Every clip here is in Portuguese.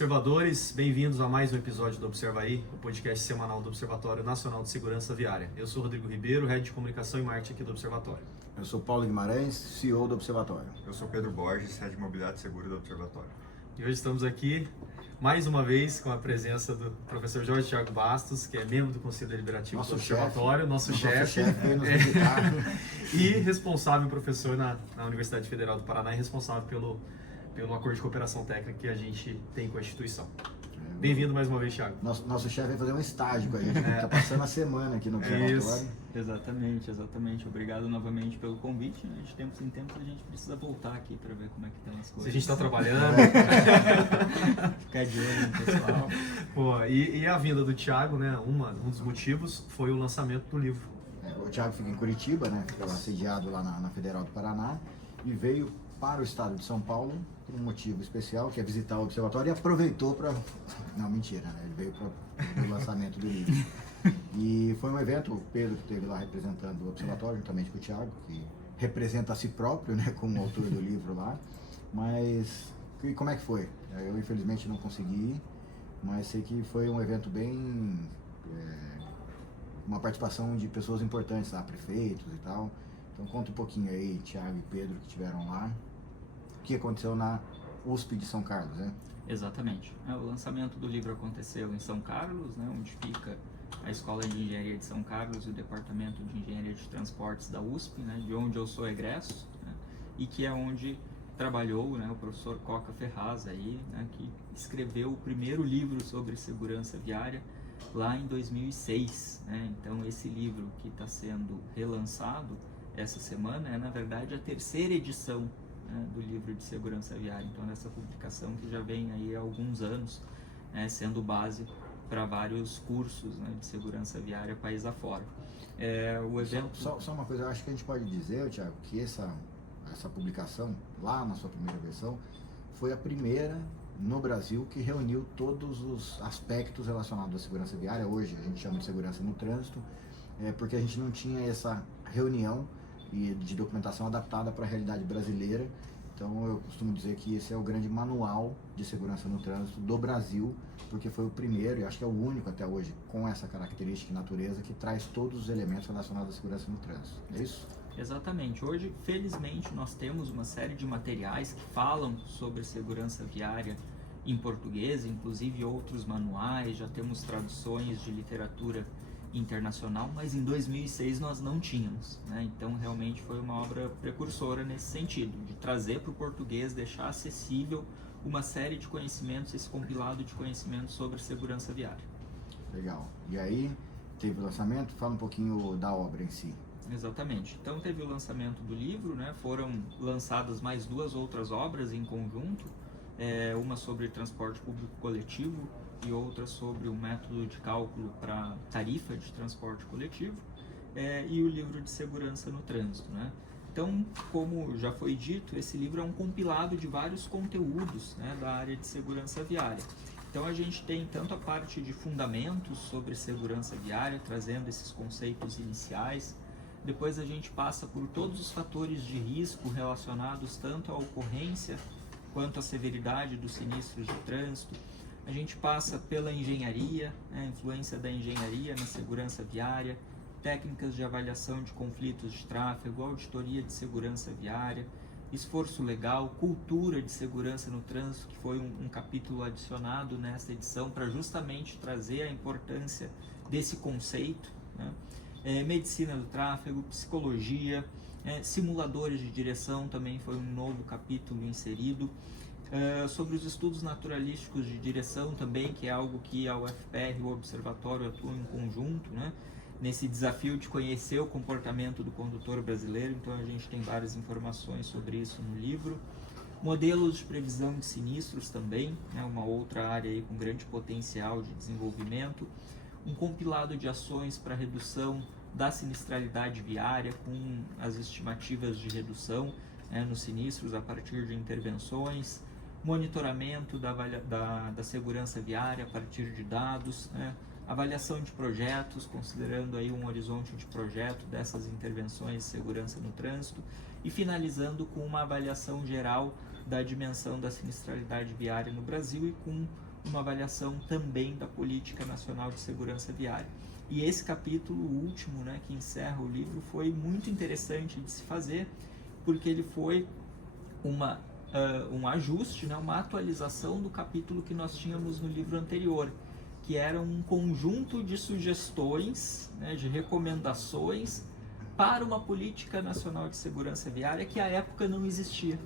observadores, bem-vindos a mais um episódio do Observa Aí, o podcast semanal do Observatório Nacional de Segurança Viária. Eu sou Rodrigo Ribeiro, Head de Comunicação e Marketing aqui do Observatório. Eu sou Paulo Guimarães, CEO do Observatório. Eu sou Pedro Borges, Head de Mobilidade e Seguro do Observatório. E hoje estamos aqui, mais uma vez, com a presença do professor Jorge Thiago Bastos, que é membro do Conselho Deliberativo do Observatório, nosso chefe, e responsável, professor na Universidade Federal do Paraná, e responsável pelo acordo de cooperação técnica que a gente tem com a instituição. Bem-vindo mais uma vez, Thiago. Nosso chefe vai fazer um estágio com a gente, está passando a semana aqui no Observatório. Exatamente. Obrigado novamente pelo convite. De tempos em tempos a gente precisa voltar aqui para ver como é que estão as coisas. Se a gente está trabalhando. Ficar de olho, pessoal. Pô, e a vinda do Thiago, né? Um dos motivos foi o lançamento do livro. O Thiago fica em Curitiba, né? Fica lá sediado lá na Federal do Paraná e veio para o estado de São Paulo por um motivo especial, que é visitar o Observatório, e aproveitou para... Não, mentira, né? Ele veio para o lançamento do livro. E foi um evento, o Pedro que esteve lá representando o Observatório, juntamente com o Thiago, que representa a si próprio, né, como autor do livro lá. Mas, e como é que foi? Eu, infelizmente, não consegui ir, mas sei que foi um evento bem... uma participação de pessoas importantes lá, prefeitos e tal. Então, conta um pouquinho aí, Thiago e Pedro, que estiveram lá. O que aconteceu na USP de São Carlos, né? Exatamente. O lançamento do livro aconteceu em São Carlos, né, onde fica a Escola de Engenharia de São Carlos e o Departamento de Engenharia de Transportes da USP, né, de onde eu sou egresso, né, e que é onde trabalhou, né, o professor Coca Ferraz, aí, né, que escreveu o primeiro livro sobre segurança viária lá em 2006. Né? Então, esse livro que está sendo relançado essa semana é, na verdade, a terceira edição, né, do livro de segurança viária. Então, essa publicação que já vem aí há alguns anos, né, sendo base para vários cursos, né, de segurança viária país afora. O evento... Só uma coisa, eu acho que a gente pode dizer, Thiago, que essa publicação, lá na sua primeira versão, foi a primeira no Brasil que reuniu todos os aspectos relacionados à segurança viária. Hoje a gente chama de segurança no trânsito, porque a gente não tinha essa reunião de documentação adaptada para a realidade brasileira. Então eu costumo dizer que esse é o grande manual de segurança no trânsito do Brasil, porque foi o primeiro, e acho que é o único até hoje, com essa característica e natureza, que traz todos os elementos relacionados à segurança no trânsito. É isso? Exatamente. Hoje, felizmente, nós temos uma série de materiais que falam sobre segurança viária em português, inclusive outros manuais, já temos traduções de literatura internacional, mas em 2006 nós não tínhamos, né? Então realmente foi uma obra precursora nesse sentido, de trazer para o português, deixar acessível uma série de conhecimentos, esse compilado de conhecimentos sobre segurança viária. Legal. E aí, teve o lançamento, fala um pouquinho da obra em si. Exatamente. Então teve o lançamento do livro, né? Foram lançadas mais duas outras obras em conjunto, uma sobre transporte público coletivo e outra sobre o método de cálculo para tarifa de transporte coletivo, e o livro de segurança no trânsito, né? Então, como já foi dito, esse livro é um compilado de vários conteúdos, né, da área de segurança viária. Então a gente tem tanto a parte de fundamentos sobre segurança viária, trazendo esses conceitos iniciais. Depois a gente passa por todos os fatores de risco relacionados tanto à ocorrência quanto à severidade dos sinistros de trânsito. A gente passa pela engenharia, a influência da engenharia na segurança viária, técnicas de avaliação de conflitos de tráfego, auditoria de segurança viária, esforço legal, cultura de segurança no trânsito, que foi um capítulo adicionado nessa edição para justamente trazer a importância desse conceito, né? Medicina do tráfego, psicologia, simuladores de direção também foi um novo capítulo inserido. Sobre os estudos naturalísticos de direção também, que é algo que a UFPR e o Observatório atuam em conjunto, né? Nesse desafio de conhecer o comportamento do condutor brasileiro. Então a gente tem várias informações sobre isso no livro. Modelos de previsão de sinistros também, né? Uma outra área aí com grande potencial de desenvolvimento. Um compilado de ações para redução da sinistralidade viária, com as estimativas de redução, né, nos sinistros a partir de intervenções, monitoramento da segurança viária a partir de dados, né, avaliação de projetos, considerando aí um horizonte de projeto dessas intervenções de segurança no trânsito, e finalizando com uma avaliação geral da dimensão da sinistralidade viária no Brasil e com uma avaliação também da Política Nacional de Segurança Viária. E esse capítulo último, né, que encerra o livro, foi muito interessante de se fazer, porque ele foi um ajuste, né, uma atualização do capítulo que nós tínhamos no livro anterior, que era um conjunto de sugestões, né, de recomendações para uma política nacional de segurança viária que à época não existia.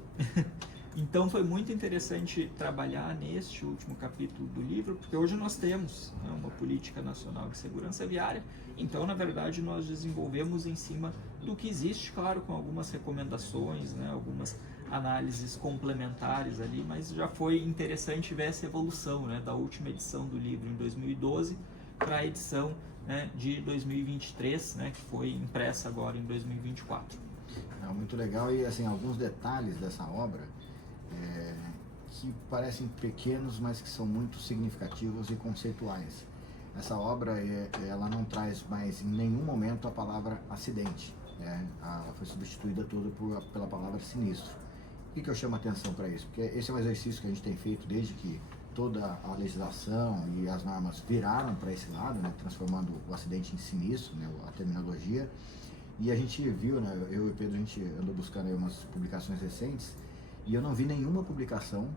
Então foi muito interessante trabalhar neste último capítulo do livro, porque hoje nós temos, né, uma política nacional de segurança viária. Então, na verdade, nós desenvolvemos em cima do que existe, claro, com algumas recomendações, né, algumas análises complementares ali, mas já foi interessante ver essa evolução, né, da última edição do livro em 2012 para a edição, né, de 2023, né, que foi impressa agora em 2024. Muito legal, e assim, alguns detalhes dessa obra que parecem pequenos, mas que são muito significativos e conceituais. Essa obra, ela não traz mais em nenhum momento a palavra acidente, né? Ela foi substituída toda pela palavra sinistro. Por que eu chamo a atenção para isso? Porque esse é um exercício que a gente tem feito desde que toda a legislação e as normas viraram para esse lado, né? Transformando o acidente em sinistro, né? A terminologia. E a gente viu, né? Eu e o Pedro, a gente andou buscando aí umas publicações recentes, e eu não vi nenhuma publicação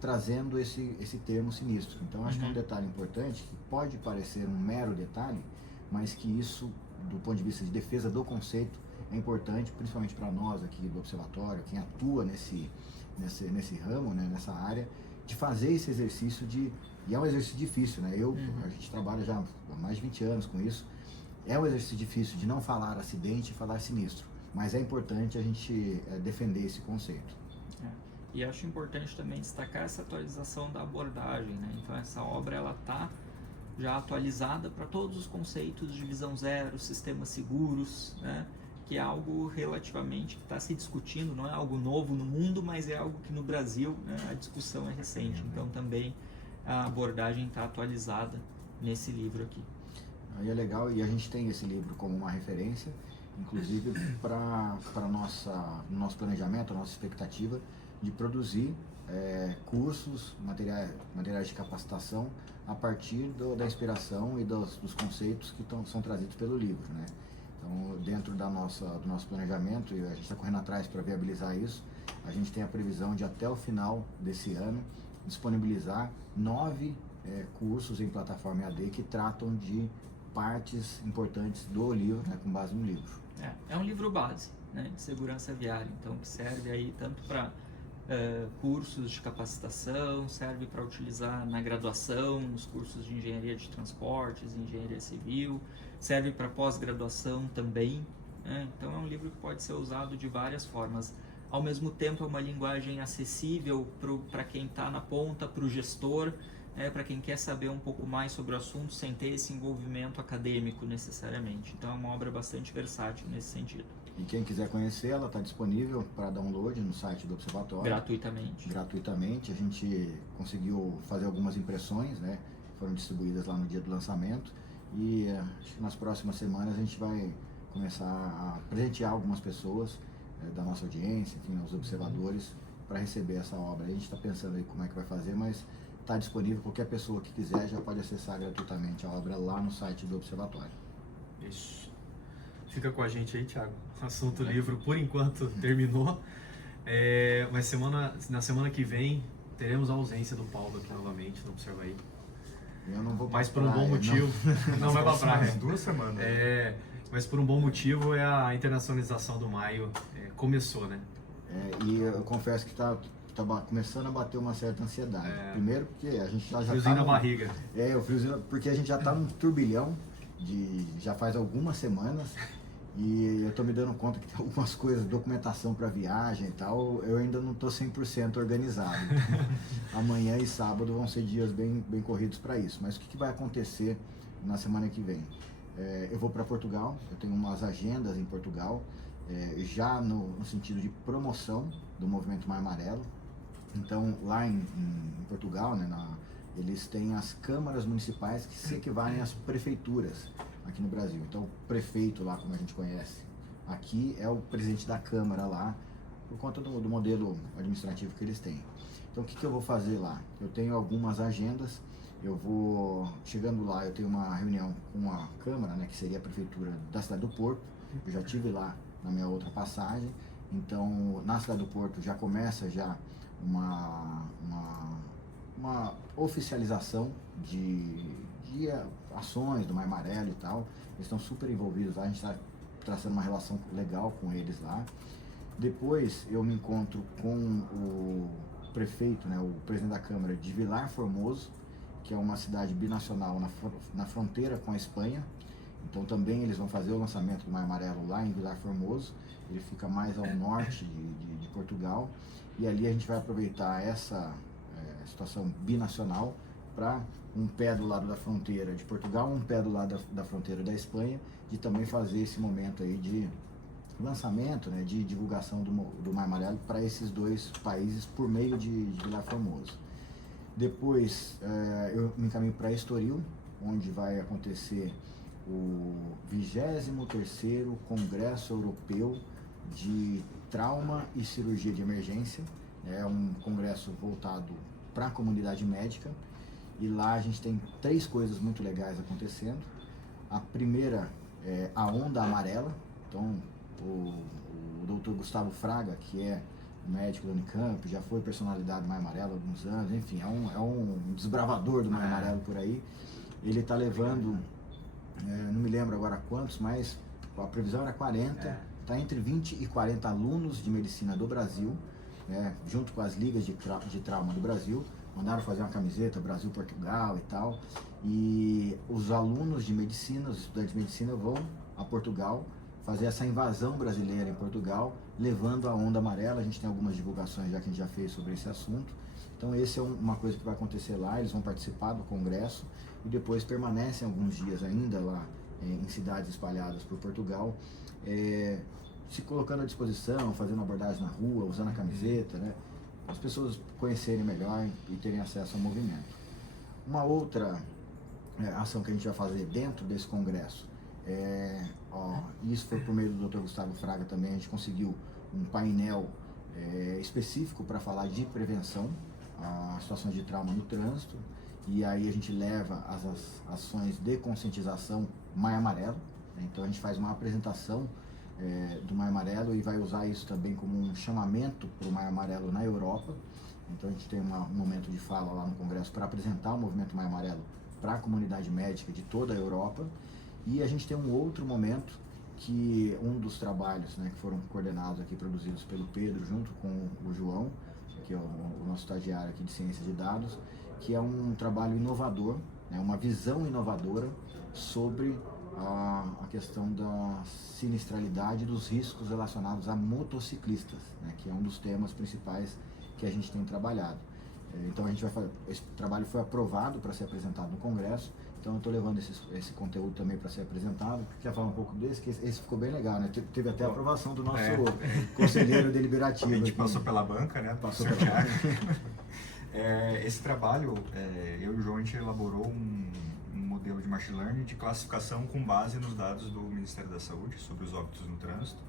trazendo esse termo sinistro. Então acho que é um detalhe importante, que pode parecer um mero detalhe, mas que isso, do ponto de vista de defesa do conceito, é importante, principalmente para nós aqui do Observatório, quem atua nesse ramo, né, nessa área, de fazer esse exercício e é um exercício difícil, né? A gente trabalha já há mais de 20 anos com isso. É um exercício difícil de não falar acidente e falar sinistro, mas é importante a gente defender esse conceito. E acho importante também destacar essa atualização da abordagem, né? Então essa obra ela está já atualizada para todos os conceitos de visão zero, sistemas seguros, né? Que é algo relativamente que está se discutindo, não é algo novo no mundo, mas é algo que no Brasil, né, a discussão é recente. Então também a abordagem está atualizada nesse livro aqui. Aí é legal, e a gente tem esse livro como uma referência, inclusive para nosso planejamento, a nossa expectativa de produzir cursos, materiais de capacitação a partir da inspiração e dos conceitos que são trazidos pelo livro, né? Então, dentro do nosso planejamento, e a gente está correndo atrás para viabilizar isso, a gente tem a previsão de até o final desse ano disponibilizar 9 cursos em plataforma EAD que tratam de partes importantes do livro, né, com base no livro. É um livro base, né, de segurança viária, então que serve aí tanto para cursos de capacitação, serve para utilizar na graduação, nos cursos de engenharia de transportes, engenharia civil, serve para pós-graduação também, né? Então é um livro que pode ser usado de várias formas. Ao mesmo tempo é uma linguagem acessível para quem está na ponta, para o gestor, para quem quer saber um pouco mais sobre o assunto sem ter esse envolvimento acadêmico necessariamente. Então é uma obra bastante versátil nesse sentido. E quem quiser conhecer, ela está disponível para download no site do Observatório. Gratuitamente. A gente conseguiu fazer algumas impressões, né? Foram distribuídas lá no dia do lançamento. E acho que nas próximas semanas a gente vai começar a presentear algumas pessoas da nossa audiência, enfim, os observadores, para receber essa obra. A gente está pensando aí como é que vai fazer, mas está disponível, qualquer pessoa que quiser já pode acessar gratuitamente a obra lá no site do Observatório. Isso. Fica com a gente aí, Thiago. O assunto livro, por enquanto, terminou. Mas na semana que vem, teremos a ausência do Paulo aqui novamente, não observa aí. Eu não vou pra mas por um bom motivo. Não vai pra praia. 2 semanas. Mas por um bom motivo a internacionalização do maio começou, né? E eu confesso que tá começando a bater uma certa ansiedade. Primeiro porque a gente já friozinho na barriga. O friozinho, porque a gente já tá num turbilhão já faz algumas semanas, e eu tô me dando conta que tem algumas coisas, documentação para viagem e tal, eu ainda não tô 100% organizado. Amanhã e sábado vão ser dias bem corridos para isso. Mas o que vai acontecer na semana que vem? Eu vou para Portugal, eu tenho umas agendas em Portugal, já no sentido de promoção do Movimento Mar Amarelo. Então, lá em Portugal, né, eles têm as câmaras municipais que se equivalem às prefeituras aqui no Brasil. Então, o prefeito lá, como a gente conhece, aqui é o presidente da Câmara lá, por conta do modelo administrativo que eles têm. Então o que eu vou fazer lá? Eu tenho algumas agendas, eu vou, chegando lá, eu tenho uma reunião com a Câmara, né, que seria a Prefeitura da cidade do Porto. Eu já tive lá na minha outra passagem, então na cidade do Porto já começa já uma oficialização de ações do Maio Amarelo e tal. Eles estão super envolvidos lá, a gente está traçando uma relação legal com eles lá. Depois eu me encontro com o prefeito, né, o presidente da Câmara de Vilar Formoso, que é uma cidade binacional na fronteira com a Espanha. Então também eles vão fazer o lançamento do Maio Amarelo lá em Vilar Formoso. Ele fica mais ao norte de Portugal. E ali a gente vai aproveitar essa situação binacional para um pé do lado da fronteira de Portugal, um pé do lado da fronteira da Espanha, de também fazer esse momento aí de lançamento, né, de divulgação do Maio Amarelo para esses dois países por meio de Vilar Formoso. Depois eu me encaminho para Estoril, onde vai acontecer o 23º Congresso Europeu de Trauma e Cirurgia de Emergência. É um congresso voltado para a comunidade médica, e lá a gente tem 3 coisas muito legais acontecendo. A primeira é a Onda Amarela. Então o Dr. Gustavo Fraga, que é médico da Unicamp, já foi personalidade do Maio Amarelo há alguns anos, enfim, é um desbravador do Maio Amarelo por aí. Ele está levando, não me lembro agora quantos, mas a previsão era 40, está entre 20 e 40 alunos de medicina do Brasil, junto com as ligas de trauma do Brasil. Mandaram fazer uma camiseta Brasil-Portugal e tal, e os alunos de medicina, os estudantes de medicina vão a Portugal fazer essa invasão brasileira em Portugal, levando a Onda Amarela. A gente tem algumas divulgações já que a gente já fez sobre esse assunto. Então esse é uma coisa que vai acontecer lá. Eles vão participar do congresso e depois permanecem alguns dias ainda lá em cidades espalhadas por Portugal, se colocando à disposição, fazendo abordagem na rua, usando a camiseta, né? As pessoas conhecerem melhor e terem acesso ao movimento. Uma outra ação que a gente vai fazer dentro desse congresso, isso foi por meio do Dr. Gustavo Fraga também, a gente conseguiu um painel específico para falar de prevenção a situações de trauma no trânsito, e aí a gente leva as ações de conscientização Maio Amarelo, né? Então a gente faz uma apresentação do Maio Amarelo e vai usar isso também como um chamamento para o Maio Amarelo na Europa. Então a gente tem um momento de fala lá no Congresso para apresentar o movimento Maio Amarelo para a comunidade médica de toda a Europa. E a gente tem um outro momento que um dos trabalhos, né, que foram coordenados aqui, produzidos pelo Pedro junto com o João, que é o nosso estagiário aqui de Ciência de Dados, que é um trabalho inovador, né, uma visão inovadora sobre a questão da sinistralidade e dos riscos relacionados a motociclistas, né, que é um dos temas principais que a gente tem trabalhado. Então a gente vai fazer, esse trabalho foi aprovado para ser apresentado no Congresso, então eu estou levando esse conteúdo também para ser apresentado. Quer falar um pouco desse? Que esse ficou bem legal, né? Teve até a aprovação do nosso conselheiro deliberativo. A gente aqui. Passou pela banca, né? Passou pela banca. Esse trabalho, eu e o João, a gente elaborou um modelo de machine learning de classificação com base nos dados do Ministério da Saúde sobre os óbitos no trânsito.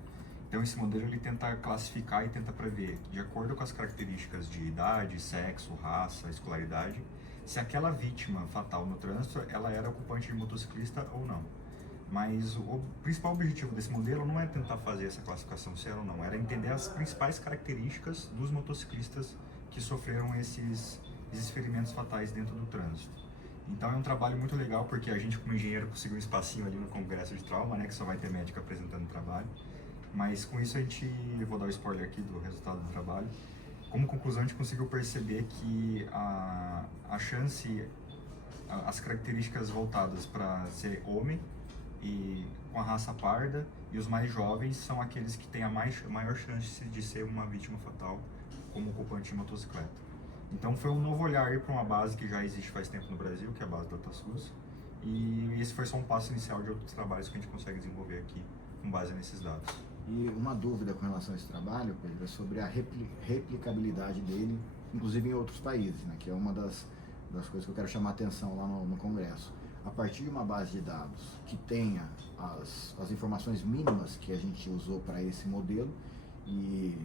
Então esse modelo ele tenta classificar e tenta prever, de acordo com as características de idade, sexo, raça, escolaridade, se aquela vítima fatal no trânsito ela era ocupante de motociclista ou não. Mas o principal objetivo desse modelo não é tentar fazer essa classificação se era ou não, era entender as principais características dos motociclistas que sofreram esses ferimentos fatais dentro do trânsito. Então é um trabalho muito legal, porque a gente como engenheiro conseguiu um espacinho ali no Congresso de Trauma, né, que só vai ter médico apresentando o trabalho. Mas com isso eu vou dar o spoiler aqui do resultado do trabalho. Como conclusão, a gente conseguiu perceber que a chance, as características voltadas para ser homem e com a raça parda e os mais jovens são aqueles que têm a maior chance de ser uma vítima fatal como ocupante de motocicleta. Então foi um novo olhar para uma base que já existe faz tempo no Brasil, que é a base da DataSUS, e esse foi só um passo inicial de outros trabalhos que a gente consegue desenvolver aqui com base nesses dados. E uma dúvida com relação a esse trabalho, Pedro, é sobre a replicabilidade dele, inclusive em outros países, né, que é uma das coisas que eu quero chamar a atenção lá no Congresso. A partir de uma base de dados que tenha as informações mínimas que a gente usou para esse modelo, e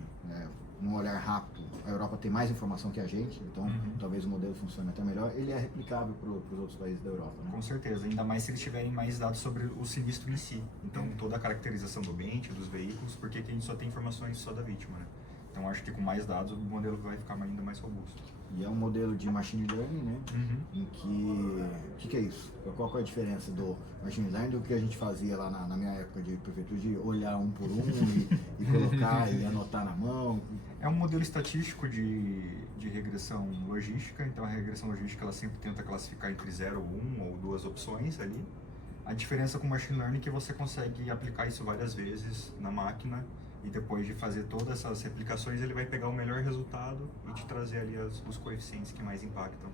num olhar rápido, a Europa tem mais informação que a gente, então talvez o modelo funcione até melhor. Ele é replicável para os outros países da Europa, né? Com certeza, ainda mais se eles tiverem mais dados sobre o sinistro em si. Então, toda a caracterização do ambiente, dos veículos, porque aqui a gente só tem informações só da vítima, né? Então, acho que com mais dados o modelo vai ficar ainda mais robusto. E é um modelo de machine learning, né? Em que é isso? Qual é a diferença do machine learning do que a gente fazia lá na minha época de prefeitura, de olhar um por um e colocar e anotar na mão? É um modelo estatístico de regressão logística. Então, a regressão logística ela sempre tenta classificar entre 0 ou 1 ou 2 opções ali. A diferença com o machine learning é que você consegue aplicar isso várias vezes na máquina e depois de fazer todas essas replicações ele vai pegar o melhor resultado e te trazer ali os coeficientes que mais impactam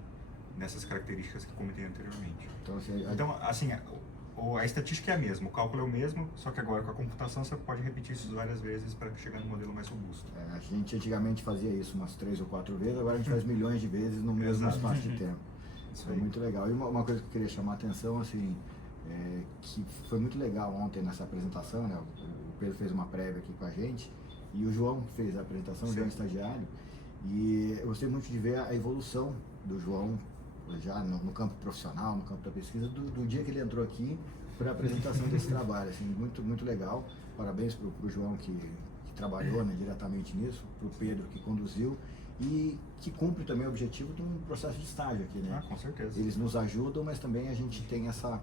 nessas características que comentei anteriormente. Então, assim, a estatística é a mesma, o cálculo é o mesmo, só que agora com a computação você pode repetir isso várias vezes para chegar no modelo mais robusto. A gente antigamente fazia isso umas 3 ou 4 vezes, agora a gente faz milhões de vezes no mesmo espaço de tempo. Isso é muito legal. E uma coisa que eu queria chamar a atenção, assim, que foi muito legal ontem nessa apresentação, né? O Pedro fez uma prévia aqui com a gente e o João fez a apresentação, o João estagiário, e eu gostei muito de ver a evolução do João já no campo profissional, no campo da pesquisa, do dia que ele entrou aqui para a apresentação desse trabalho, assim, muito, muito legal. Parabéns para o João que trabalhou, né, diretamente nisso, para o Pedro que conduziu e que cumpre também o objetivo de um processo de estágio aqui, né? Com certeza. Eles nos ajudam, mas também a gente tem essa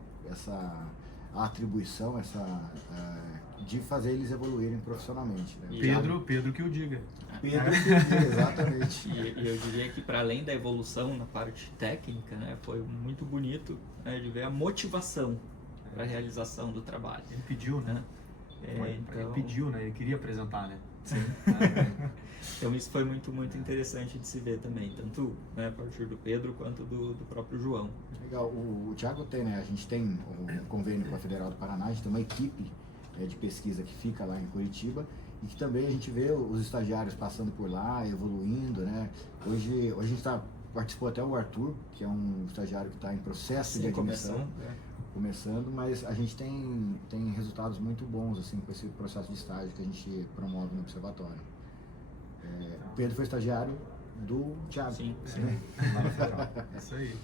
atribuição, de fazer eles evoluírem profissionalmente, né? Pedro que o diga. Pedro que o diga, exatamente. E eu diria que para além da evolução na parte técnica, né, foi muito bonito, né, de ver a motivação para a realização do trabalho. Ele pediu, né? Ele pediu, né? Ele queria apresentar, né? Sim. Então isso foi muito, muito interessante de se ver também, tanto, né, a partir do Pedro quanto do próprio João. Legal, o Thiago tem, né? A gente tem um convênio com a Federal do Paraná, a gente tem uma equipe de pesquisa que fica lá em Curitiba e que também a gente vê os estagiários passando por lá, evoluindo, né? Hoje a gente participou até o Arthur, que é um estagiário que está em processo de admissão. Começando, mas a gente tem resultados muito bons assim com esse processo de estágio que a gente promove no observatório. O Pedro foi estagiário do Thiago. Sim. Isso aí.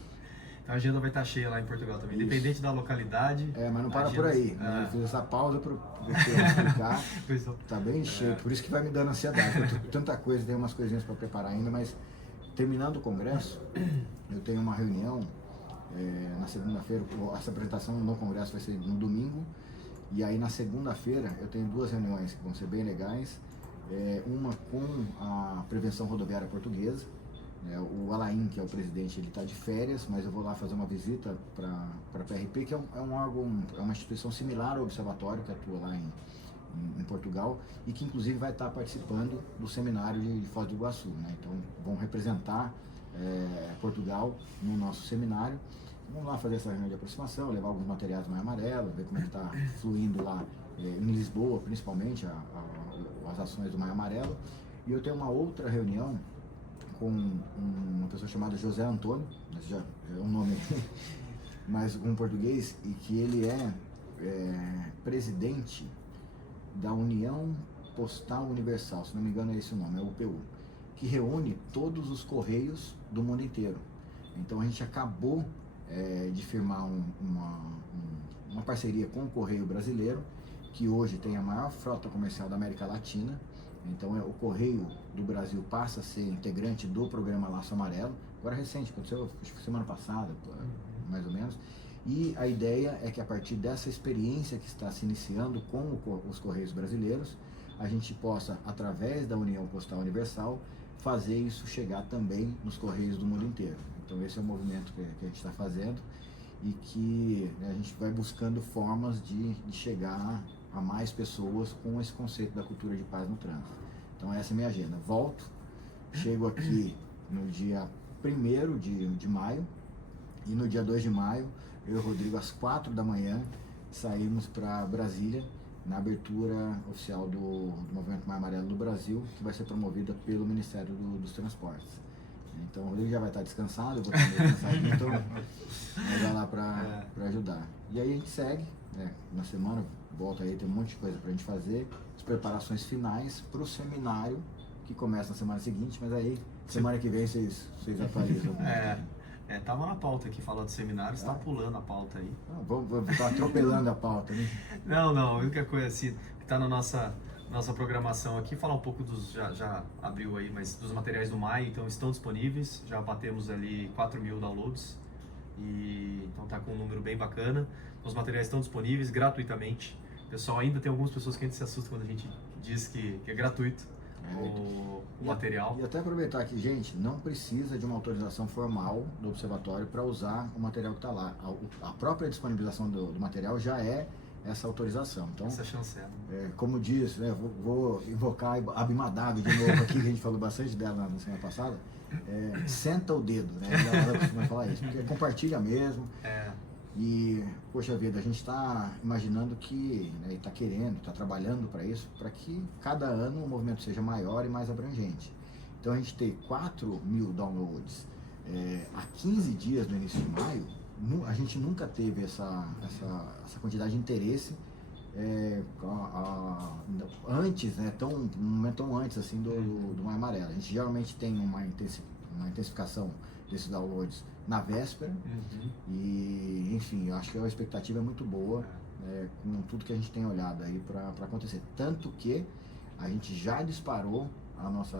Então a agenda vai estar cheia lá em Portugal também, independente da localidade. Mas não para por aí. Eu fiz essa pausa para explicar. Tá bem cheio, por isso que vai me dando ansiedade. Eu tenho tanta coisa, tem umas coisinhas para preparar ainda, mas terminando o congresso, eu tenho uma reunião na segunda-feira. Essa apresentação no congresso vai ser no domingo, e aí na segunda-feira eu tenho 2 reuniões que vão ser bem legais. Uma com a Prevenção Rodoviária Portuguesa. O Alain, que é o presidente, ele está de férias, mas eu vou lá fazer uma visita para a PRP, que é um órgão, é uma instituição similar ao Observatório, que atua lá em Portugal, e que inclusive vai estar participando do seminário de Foz do Iguaçu, né? Então vão representar Portugal no nosso seminário. Vamos lá fazer essa reunião de aproximação, levar alguns materiais do Maio Amarelo, ver como é que está fluindo lá em Lisboa, principalmente as ações do Maio Amarelo. E eu tenho uma outra reunião com uma pessoa chamada José Antônio, já é um nome, mas um português, e que ele é presidente da União Postal Universal, se não me engano é esse o nome, é o UPU, que reúne todos os correios do mundo inteiro. Então a gente acabou de firmar uma parceria com o Correio Brasileiro, que hoje tem a maior frota comercial da América Latina. Então o Correio do Brasil passa a ser integrante do programa Laço Amarelo, agora recente, aconteceu acho que semana passada, mais ou menos. E a ideia é que a partir dessa experiência que está se iniciando com os Correios brasileiros, a gente possa, através da União Postal Universal, fazer isso chegar também nos Correios do mundo inteiro. Então esse é o movimento que a gente está fazendo e que, né, a gente vai buscando formas de chegar a mais pessoas com esse conceito da cultura de paz no trânsito. Então essa é a minha agenda. Chego aqui no dia 1º de maio e no dia 2 de maio, eu e o Rodrigo, às 4 da manhã, saímos para Brasília na abertura oficial do Movimento Maio Amarelo do Brasil, que vai ser promovida pelo Ministério dos Transportes. Então o Rodrigo já vai estar descansado, eu vou estar descansadinho, então vai dar lá para ajudar. E aí a gente segue, né? Na semana, volta aí, tem um monte de coisa para a gente fazer, as preparações finais para o seminário, que começa na semana seguinte, mas aí semana que vem vocês atualizam. Tava na pauta aqui, falando do seminário, você tá pulando a pauta aí. Vamos estar atropelando a pauta, né? Não, a única coisa assim, que tá na nossa programação aqui, falar um pouco já abriu aí, mas dos materiais do Maia, então estão disponíveis, já batemos ali 4.000 downloads, e então tá com um número bem bacana. Os materiais estão disponíveis gratuitamente. Pessoal, ainda tem algumas pessoas que a gente se assusta quando a gente diz que é gratuito o material. E até aproveitar aqui, gente, não precisa de uma autorização formal do observatório para usar o material que está lá. A própria disponibilização do material já é essa autorização. Então, essa chancela. Como disse, né, vou invocar a Abimadabi de novo aqui, que a gente falou bastante dela na semana passada. Senta o dedo, né? Ela costuma falar isso, porque compartilha mesmo. E, poxa vida, a gente está imaginando que, né, está querendo, está trabalhando para isso, para que cada ano o movimento seja maior e mais abrangente. Então a gente tem 4.000 downloads há 15 dias do início de maio, a gente nunca teve essa quantidade de interesse antes, né, um momento tão antes assim do Maio Amarelo. A gente geralmente tem uma intensificação desses downloads na véspera, e enfim, eu acho que a expectativa é muito boa, com tudo que a gente tem olhado aí para acontecer. Tanto que a gente já disparou a nossa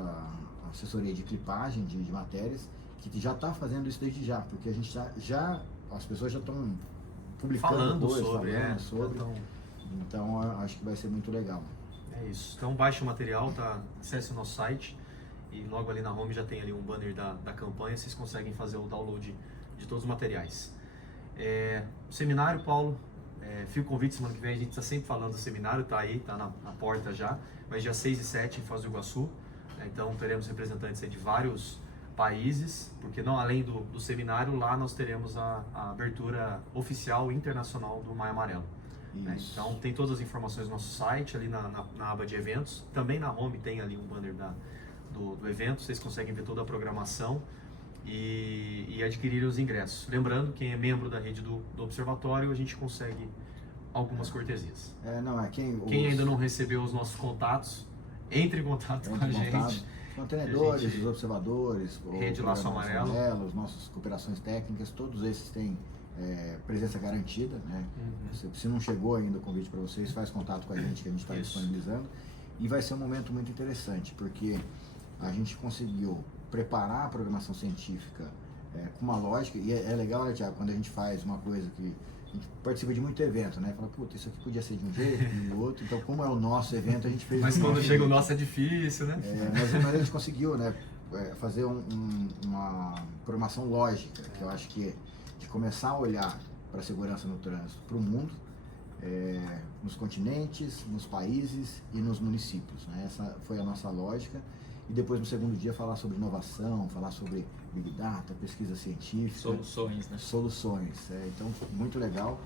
assessoria de clipagem de matérias, que já está fazendo isso desde já, porque a gente as pessoas já estão publicando falando coisas, sobre. Então acho que vai ser muito legal. É isso. Então baixe o material, acesse o nosso site. E logo ali na home já tem ali um banner da campanha, vocês conseguem fazer o download de todos os materiais. O seminário, Paulo, fica o convite, semana que vem a gente está sempre falando do seminário, está aí, está na porta já, mas dia 6 e 7 em Foz do Iguaçu, então teremos representantes aí de vários países, porque não, além do seminário, lá nós teremos a abertura oficial internacional do Maio Amarelo. Então tem todas as informações no nosso site, ali na aba de eventos, também na home tem ali um banner do evento, vocês conseguem ver toda a programação e adquirir os ingressos. Lembrando, quem é membro da rede do Observatório, a gente consegue algumas cortesias. Quem ainda não recebeu os nossos contatos, entre em contato com a gente. Os mantenedores, os observadores, Rede Laço Amarelo, as nossas cooperações técnicas, todos esses têm presença garantida, né? Se não chegou ainda o convite para vocês, faz contato com a gente que a gente está disponibilizando. E vai ser um momento muito interessante, porque a gente conseguiu preparar a programação científica com uma lógica, e é legal, né, Thiago, quando a gente faz uma coisa que a gente participa de muito evento, né? Fala, puta, isso aqui podia ser de um jeito, de outro, então como é o nosso evento, a gente fez... Mas quando chega o nosso é difícil, né? Mas a gente conseguiu, né, fazer uma programação lógica, que eu acho que de começar a olhar para a segurança no trânsito, para o mundo, nos continentes, nos países e nos municípios, né? Essa foi a nossa lógica. E depois, no segundo dia, falar sobre inovação, falar sobre Big Data, pesquisa científica. Soluções, né? Soluções. Então, muito legal.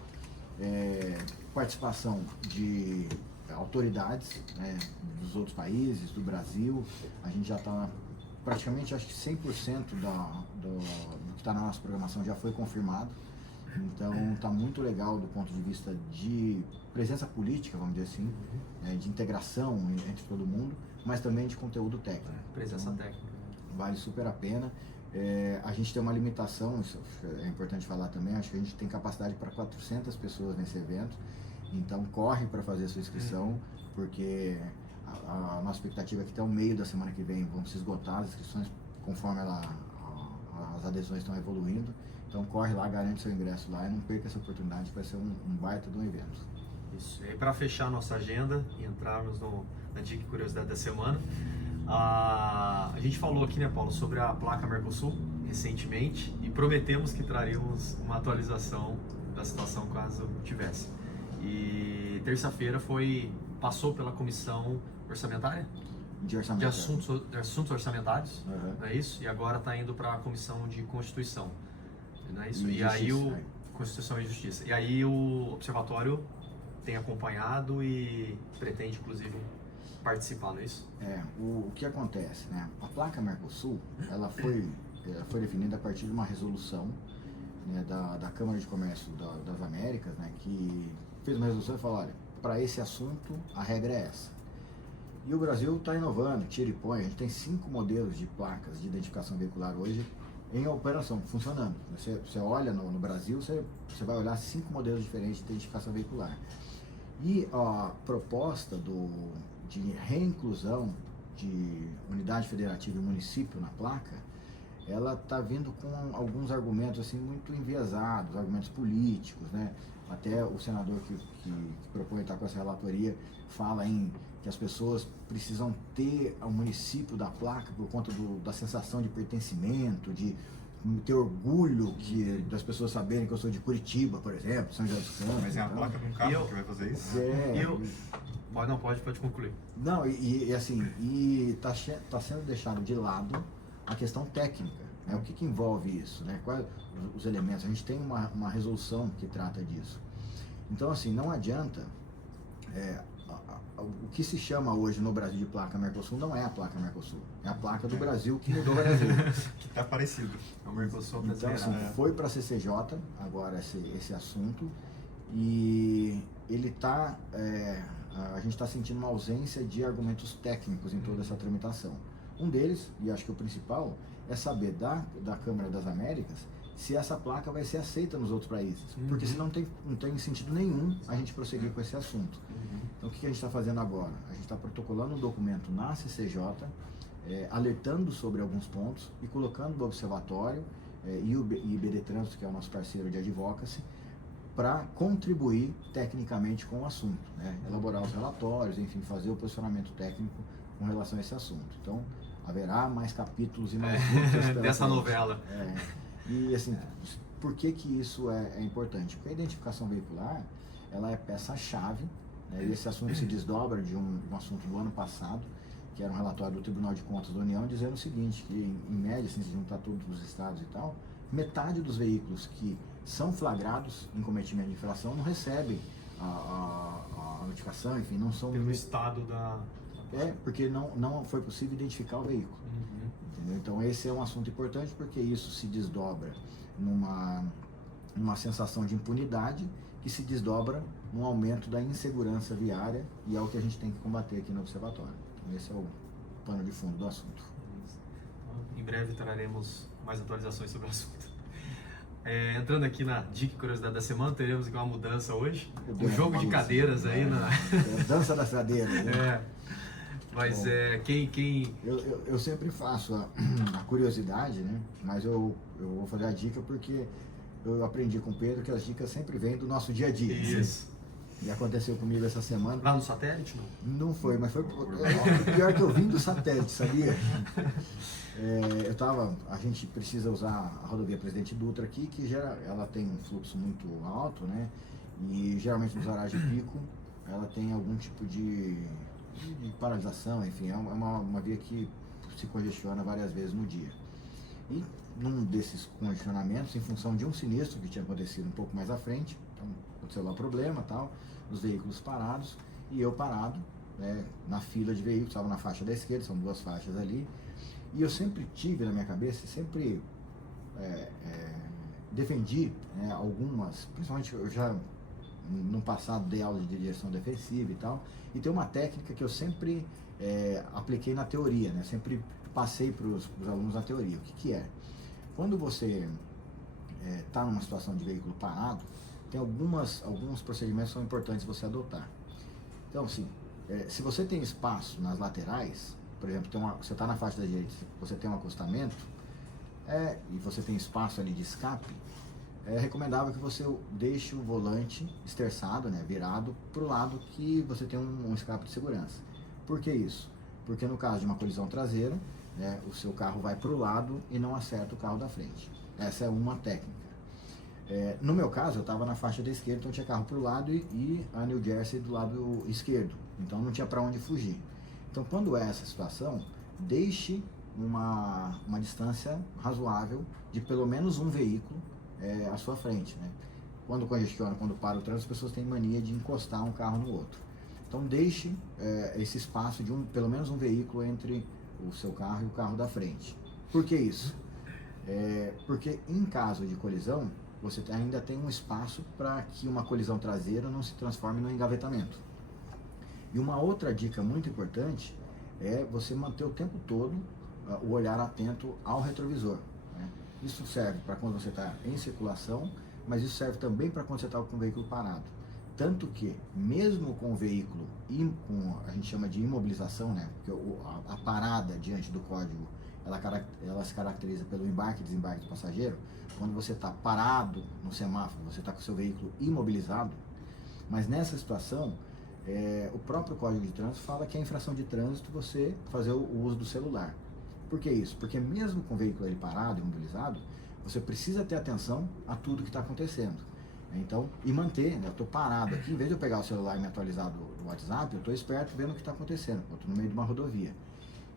Participação de autoridades, né, dos outros países, do Brasil. A gente já está praticamente, acho que 100% do que está na nossa programação já foi confirmado. Então, está muito legal do ponto de vista de presença política, vamos dizer assim, de integração entre todo mundo, mas também de conteúdo técnico. Presença técnica. Vale super a pena. A gente tem uma limitação, isso é importante falar também, acho que a gente tem capacidade para 400 pessoas nesse evento, então corre para fazer a sua inscrição, porque a nossa expectativa é que até o meio da semana que vem vão se esgotar as inscrições conforme as adesões estão evoluindo. Então corre lá, garante seu ingresso lá e não perca essa oportunidade, vai ser um baita de um evento. Isso. E para fechar a nossa agenda e entrarmos na dica e curiosidade da semana, a gente falou aqui, né, Paulo, sobre a placa Mercosul recentemente e prometemos que traríamos uma atualização da situação caso tivesse. E terça-feira passou pela comissão orçamentária? De assuntos orçamentários, não é isso? E agora está indo para a comissão de Constituição, não é isso? E aí Constituição e Justiça. E aí o Observatório tem acompanhado e pretende, inclusive, participar, não é isso? O que acontece, né? A placa Mercosul, ela foi foi definida a partir de uma resolução, né, da Câmara de Comércio das Américas, né, que fez uma resolução e falou, olha, para esse assunto a regra é essa. E o Brasil está inovando, tira e põe. A gente tem 5 modelos de placas de identificação veicular hoje em operação, funcionando. Você olha no Brasil, você vai olhar 5 modelos diferentes de identificação veicular. E a proposta de reinclusão de unidade federativa e município na placa, ela está vindo com alguns argumentos assim muito enviesados, argumentos políticos, né? Até o senador que propõe estar com essa relatoria fala que as pessoas precisam ter o município da placa por conta da sensação de pertencimento, de ter orgulho das pessoas saberem que eu sou de Curitiba, por exemplo, São José dos Campos. Mas é a placa de um carro que vai fazer isso? Pode concluir. Não, assim, tá sendo deixado de lado a questão técnica, né? O que envolve isso, né? Quais os elementos? A gente tem uma resolução que trata disso. Então, assim, não adianta, o que se chama hoje no Brasil de placa Mercosul não é a placa Mercosul, é a placa do Brasil que mudou várias vezes. Que está parecido. É o Mercosul então, assim, foi para a CCJ agora esse assunto, e ele está, a gente está sentindo uma ausência de argumentos técnicos em toda essa tramitação. Um deles, e acho que o principal, é saber da Câmara das Américas se essa placa vai ser aceita nos outros países. Porque senão não tem sentido nenhum a gente prosseguir com esse assunto. Então o que a gente está fazendo agora? A gente está protocolando um documento na CCJ, alertando sobre alguns pontos e colocando no observatório e o IBD Trânsito, que é o nosso parceiro de advocacy, para contribuir tecnicamente com o assunto, né? Elaborar os relatórios, enfim, fazer o posicionamento técnico com relação a esse assunto. Então, haverá mais capítulos e mais lutas dessa novela. E assim, por que isso é importante? Porque a identificação veicular, ela é peça-chave, né? E esse assunto se desdobra de um assunto do ano passado, que era um relatório do Tribunal de Contas da União, dizendo o seguinte, que em média, assim, se juntar todos os estados e tal, metade dos veículos que são flagrados em cometimento de infração não recebem a notificação, enfim, não são... Pelo estado da... porque não foi possível identificar o veículo. Entendeu? Então esse é um assunto importante, porque isso se desdobra numa sensação de impunidade, que se desdobra num aumento da insegurança viária, e é o que a gente tem que combater aqui no Observatório. Então esse é o pano de fundo do assunto. Em breve traremos mais atualizações sobre o assunto. Entrando aqui na dica e curiosidade da semana, teremos uma mudança hoje, um jogo de cadeiras aí na... dança das cadeiras, né? Mas bom, quem... Eu sempre faço a curiosidade, né? Mas eu vou fazer a dica porque eu aprendi com o Pedro que as dicas sempre vêm do nosso dia a dia. Isso. E aconteceu comigo essa semana. Lá no satélite, não? Não foi, mas foi pior que eu vim do satélite, sabia? A gente precisa usar a rodovia Presidente Dutra aqui, que ela tem um fluxo muito alto, né? E geralmente nos horários de pico, ela tem algum tipo de paralisação, enfim, é uma via que se congestiona várias vezes no dia. E num desses congestionamentos, em função de um sinistro que tinha acontecido um pouco mais à frente, então aconteceu lá problema, tal, os veículos parados, e eu parado, né, na fila de veículos, estava na faixa da esquerda, são 2 faixas ali, e eu sempre tive na minha cabeça, sempre defendi, né, algumas, principalmente eu já no passado dei aula de direção defensiva e tal, e tem uma técnica que eu sempre apliquei na teoria, né? Sempre passei para os alunos na teoria. O que é? Quando você está numa situação de veículo parado, tem alguns procedimentos que são importantes você adotar. Então, assim, se você tem espaço nas laterais, por exemplo, você está na faixa da direita, você tem um acostamento, e você tem espaço ali de escape, é recomendável que você deixe o volante esterçado, né, virado para o lado que você tem um escape de segurança. Por que isso? Porque no caso de uma colisão traseira, né, o seu carro vai para o lado e não acerta o carro da frente. Essa é uma técnica. No meu caso, eu estava na faixa da esquerda, então tinha carro para o lado e a New Jersey do lado esquerdo. Então não tinha para onde fugir. Então quando é essa situação, deixe uma distância razoável de pelo menos um veículo à sua frente, né? Quando congestiona, quando para o trânsito, as pessoas têm mania de encostar um carro no outro. Então deixe esse espaço de pelo menos um veículo entre o seu carro e o carro da frente. Por que isso? Porque em caso de colisão, você ainda tem um espaço para que uma colisão traseira não se transforme no engavetamento. E uma outra dica muito importante é você manter o tempo todo o olhar atento ao retrovisor, né? Isso serve para quando você está em circulação, mas isso serve também para quando você está com o veículo parado. Tanto que, mesmo com o veículo, a gente chama de imobilização, né? Porque a parada diante do código, ela se caracteriza pelo embarque e desembarque do passageiro. Quando você está parado no semáforo, você está com o seu veículo imobilizado, mas nessa situação, o próprio Código de Trânsito fala que é infração de trânsito você fazer o uso do celular. Por que isso? Porque mesmo com o veículo ele parado, imobilizado, você precisa ter atenção a tudo que está acontecendo. Então, e manter, né? Eu estou parado aqui, em vez de eu pegar o celular e me atualizar do WhatsApp, eu estou esperto vendo o que está acontecendo, eu estou no meio de uma rodovia.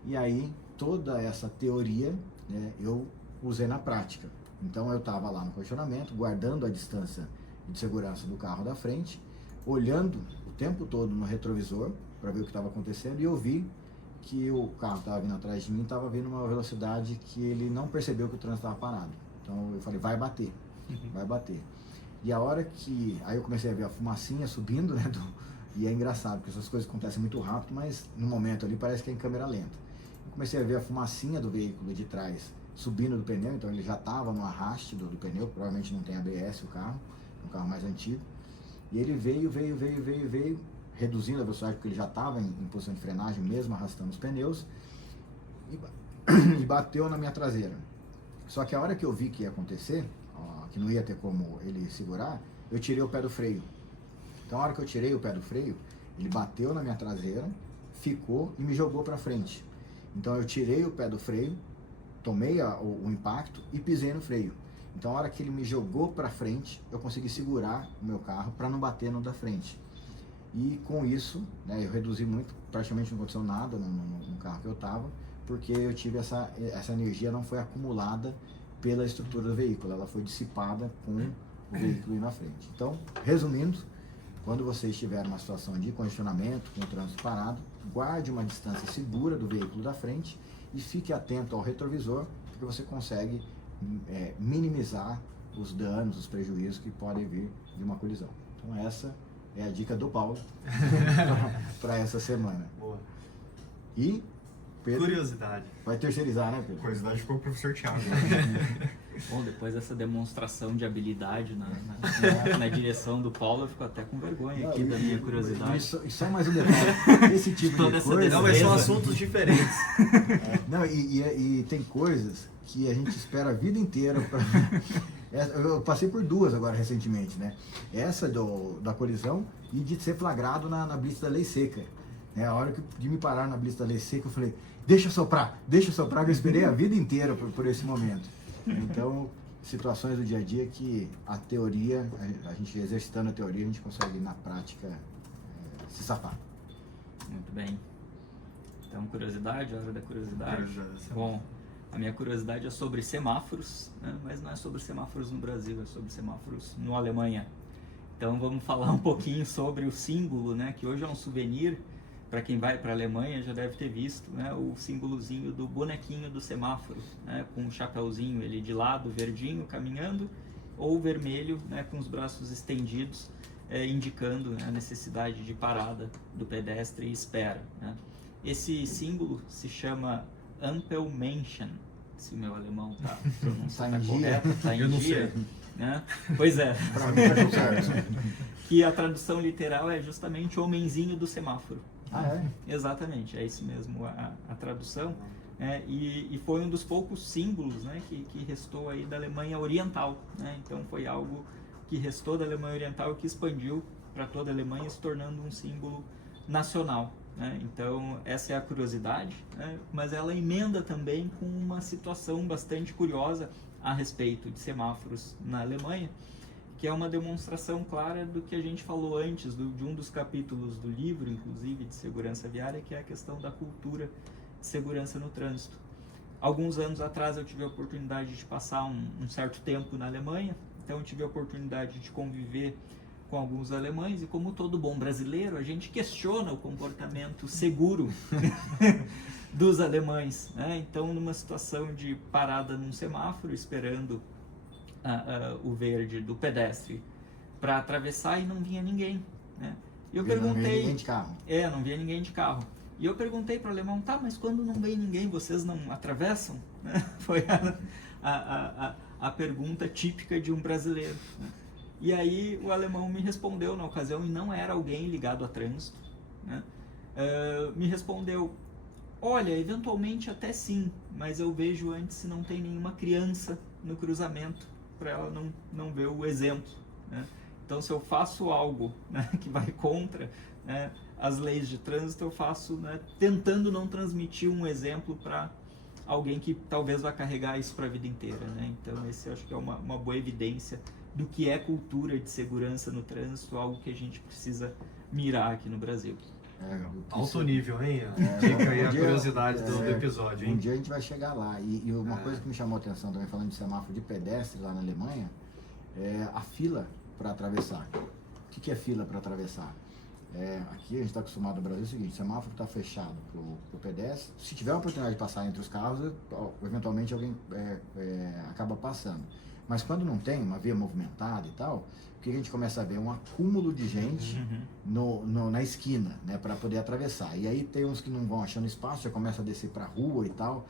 E aí, toda essa teoria, né, eu usei na prática. Então, eu estava lá no condicionamento, guardando a distância de segurança do carro da frente, olhando o tempo todo no retrovisor para ver o que estava acontecendo, e eu vi que o carro estava vindo atrás de mim, estava vindo uma velocidade que ele não percebeu que o trânsito estava parado. Então eu falei, vai bater, vai bater. E a hora que, aí eu comecei a ver a fumacinha subindo, né, e é engraçado, porque essas coisas acontecem muito rápido, mas no momento ali parece que é em câmera lenta. Eu comecei a ver a fumacinha do veículo de trás subindo do pneu, então ele já estava no arraste do pneu, provavelmente não tem ABS o carro, é um carro mais antigo. E ele veio, reduzindo a velocidade, porque ele já estava em posição de frenagem, mesmo arrastando os pneus, e bateu na minha traseira. Só que a hora que eu vi que ia acontecer, que não ia ter como ele segurar, eu tirei o pé do freio. Então a hora que eu tirei o pé do freio, ele bateu na minha traseira, ficou e me jogou para frente. Então eu tirei o pé do freio, tomei o impacto e pisei no freio. Então a hora que ele me jogou para frente, eu consegui segurar o meu carro para não bater no da frente. E com isso, né, eu reduzi muito, praticamente não aconteceu nada no carro que eu estava, porque eu tive essa energia não foi acumulada pela estrutura do veículo, ela foi dissipada com o veículo indo na frente. Então, resumindo, quando você estiver numa situação de congestionamento, com o trânsito parado, guarde uma distância segura do veículo da frente e fique atento ao retrovisor, porque você consegue minimizar os danos, os prejuízos que podem vir de uma colisão. Então essa é a dica do Paulo para essa semana. Boa. E Pedro, curiosidade. Vai terceirizar, né, Pedro? Curiosidade ficou com o professor Thiago. Bom, depois dessa demonstração de habilidade na direção do Paulo, eu fico até com vergonha aqui da minha curiosidade. E só mais um detalhe, esse tipo de coisa... Não, mas são assuntos diferentes. Não, e tem coisas que a gente espera a vida inteira para... Eu passei por duas agora recentemente, né? Essa da colisão e de ser flagrado na blitz da lei seca. A hora de me parar na blitz da lei seca, eu falei, deixa eu soprar, que eu esperei a vida inteira por esse momento. Então, situações do dia a dia que a teoria, a gente exercitando a teoria, a gente consegue na prática se safar. Muito bem. Então, curiosidade, hora da curiosidade. Bom, a minha curiosidade é sobre semáforos, né? Mas não é sobre semáforos no Brasil, é sobre semáforos na Alemanha. Então vamos falar um pouquinho sobre o símbolo, né? Que hoje é um souvenir, para quem vai para a Alemanha já deve ter visto, né? O símbolozinho do bonequinho do semáforo, né? Com um chapéuzinho ele de lado, verdinho, caminhando, ou vermelho, né? Com os braços estendidos, indicando, né? A necessidade de parada do pedestre e espera, né? Esse símbolo se chama Ampelmännchen, se meu alemão tá correto, tá em dia, né? Pois é. Que a tradução literal é justamente homenzinho do semáforo. Ah, é? Exatamente, é isso mesmo a tradução. E foi um dos poucos símbolos, né, que restou aí da Alemanha Oriental, né? Então foi algo que restou da Alemanha Oriental e que expandiu para toda a Alemanha, se tornando um símbolo nacional. Então essa é a curiosidade, né? Mas ela emenda também com uma situação bastante curiosa a respeito de semáforos na Alemanha, que é uma demonstração clara do que a gente falou antes, de um dos capítulos do livro, inclusive, de segurança viária, que é a questão da cultura de segurança no trânsito. Alguns anos atrás eu tive a oportunidade de passar um certo tempo na Alemanha, então eu tive a oportunidade de conviver com alguns alemães e, como todo bom brasileiro, a gente questiona o comportamento seguro dos alemães, né? Então, numa situação de parada num semáforo, esperando o verde do pedestre para atravessar, e não vinha ninguém, né? E eu perguntei... Não via ninguém de carro. Não via ninguém de carro. E eu perguntei para o alemão, tá, mas quando não vem ninguém, vocês não atravessam? Foi a pergunta típica de um brasileiro, né? E aí o alemão me respondeu na ocasião, e não era alguém ligado a trânsito, né? Me respondeu, olha, eventualmente até sim, mas eu vejo antes se não tem nenhuma criança no cruzamento, para ela não ver o exemplo, né? Então, se eu faço algo, né, que vai contra, né, as leis de trânsito, eu faço, né, tentando não transmitir um exemplo para alguém que talvez vá carregar isso para a vida inteira, né? Então, esse eu acho que é uma boa evidência do que é cultura de segurança no trânsito, algo que a gente precisa mirar aqui no Brasil. Alto nível, hein? Fica aí a curiosidade do episódio, hein? Um dia a gente vai chegar lá. E uma coisa que me chamou a atenção também, falando de semáforo de pedestre lá na Alemanha, é a fila para atravessar. O que é fila para atravessar? Aqui a gente está acostumado no Brasil, é o seguinte, o semáforo está fechado para o pedestre. Se tiver a oportunidade de passar entre os carros, eventualmente alguém acaba passando. Mas quando não tem uma via movimentada e tal, o que a gente começa a ver? Um acúmulo de gente na esquina, né, para poder atravessar. E aí tem uns que não vão achando espaço, já começa a descer para a rua e tal.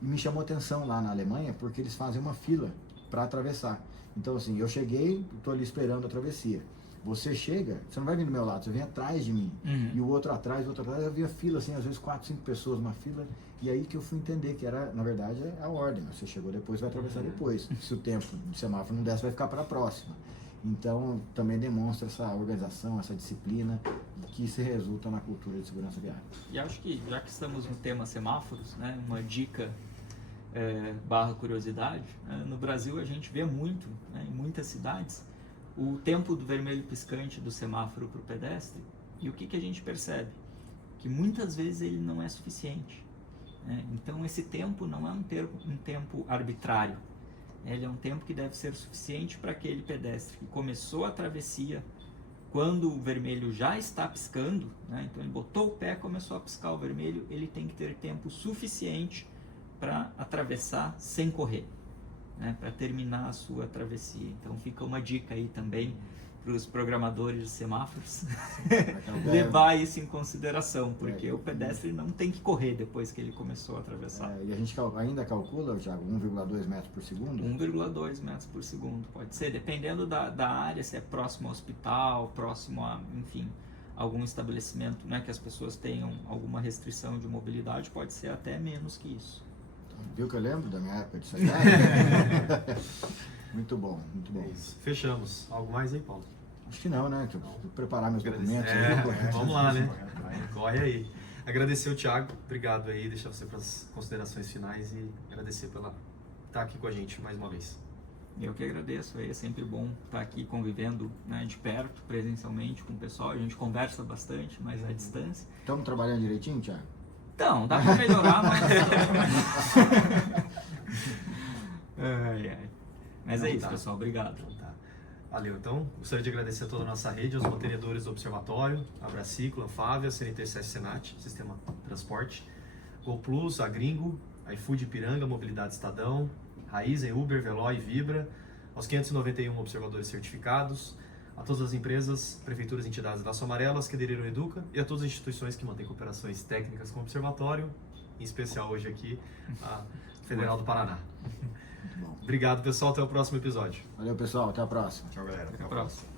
E me chamou atenção lá na Alemanha, porque eles fazem uma fila para atravessar. Então, assim, eu cheguei, estou ali esperando a travessia. Você chega, você não vai vir do meu lado, você vem atrás de mim. E o outro atrás, eu via fila, assim, às vezes 4, 5 pessoas numa fila. E aí que eu fui entender que era, na verdade, é a ordem. Você chegou depois, vai atravessar depois. Se o tempo de semáforo não desce, vai ficar para a próxima. Então, também demonstra essa organização, essa disciplina, que se resulta na cultura de segurança viária. E acho que, já que estamos no tema semáforos, né, uma dica barra curiosidade, né, no Brasil a gente vê muito, né, em muitas cidades, o tempo do vermelho piscante do semáforo para o pedestre. E o que a gente percebe? Que muitas vezes ele não é suficiente, né? Então esse tempo não é um tempo arbitrário. Ele é um tempo que deve ser suficiente para aquele pedestre que começou a travessia quando o vermelho já está piscando, né? Então ele botou o pé, começou a piscar o vermelho, ele tem que ter tempo suficiente para atravessar sem correr, né? Para terminar a sua travessia. Então fica uma dica aí também para os programadores de semáforos levar isso em consideração, porque o pedestre não tem que correr depois que ele começou a atravessar. E a gente ainda calcula, Thiago, 1,2 metros por segundo? 1,2 metros por segundo, pode ser, dependendo da área, se é próximo ao hospital, próximo a, enfim, algum estabelecimento, né, que as pessoas tenham alguma restrição de mobilidade, pode ser até menos que isso. Viu que eu lembro da minha época disso aí? Muito bom, muito bom. É isso. Fechamos. Algo mais aí, Paulo? Acho que não, né? Deixa eu preparar meus documentos. Vamos lá, né? Corre aí. Agradecer o Thiago, obrigado aí, deixar você para as considerações finais e agradecer pela estar aqui com a gente mais uma vez. Eu que agradeço, é sempre bom estar aqui convivendo, né, de perto, presencialmente com o pessoal, a gente conversa bastante, mas à distância. Estamos trabalhando direitinho, Thiago? Então, dá para melhorar, mas... Mas é isso, pessoal, obrigado. Valeu, então, gostaria de agradecer a toda a nossa rede, aos mantenedores do Observatório, a Braciclo, a Fávia, a CNT Senat, Sistema Transporte, GoPlus, a Gringo, a iFood Ipiranga, Mobilidade Estadão, Raizen, Uber, Veloy e Vibra, aos 591 observadores certificados, a todas as empresas, prefeituras e entidades da Laço Amarelo, as que aderiram ao Educa e a todas as instituições que mantêm cooperações técnicas com o Observatório, em especial hoje aqui, a Federal do Paraná. Muito bom. Obrigado, pessoal. Até o próximo episódio. Valeu, pessoal. Até a próxima. Tchau, galera. Até a próxima.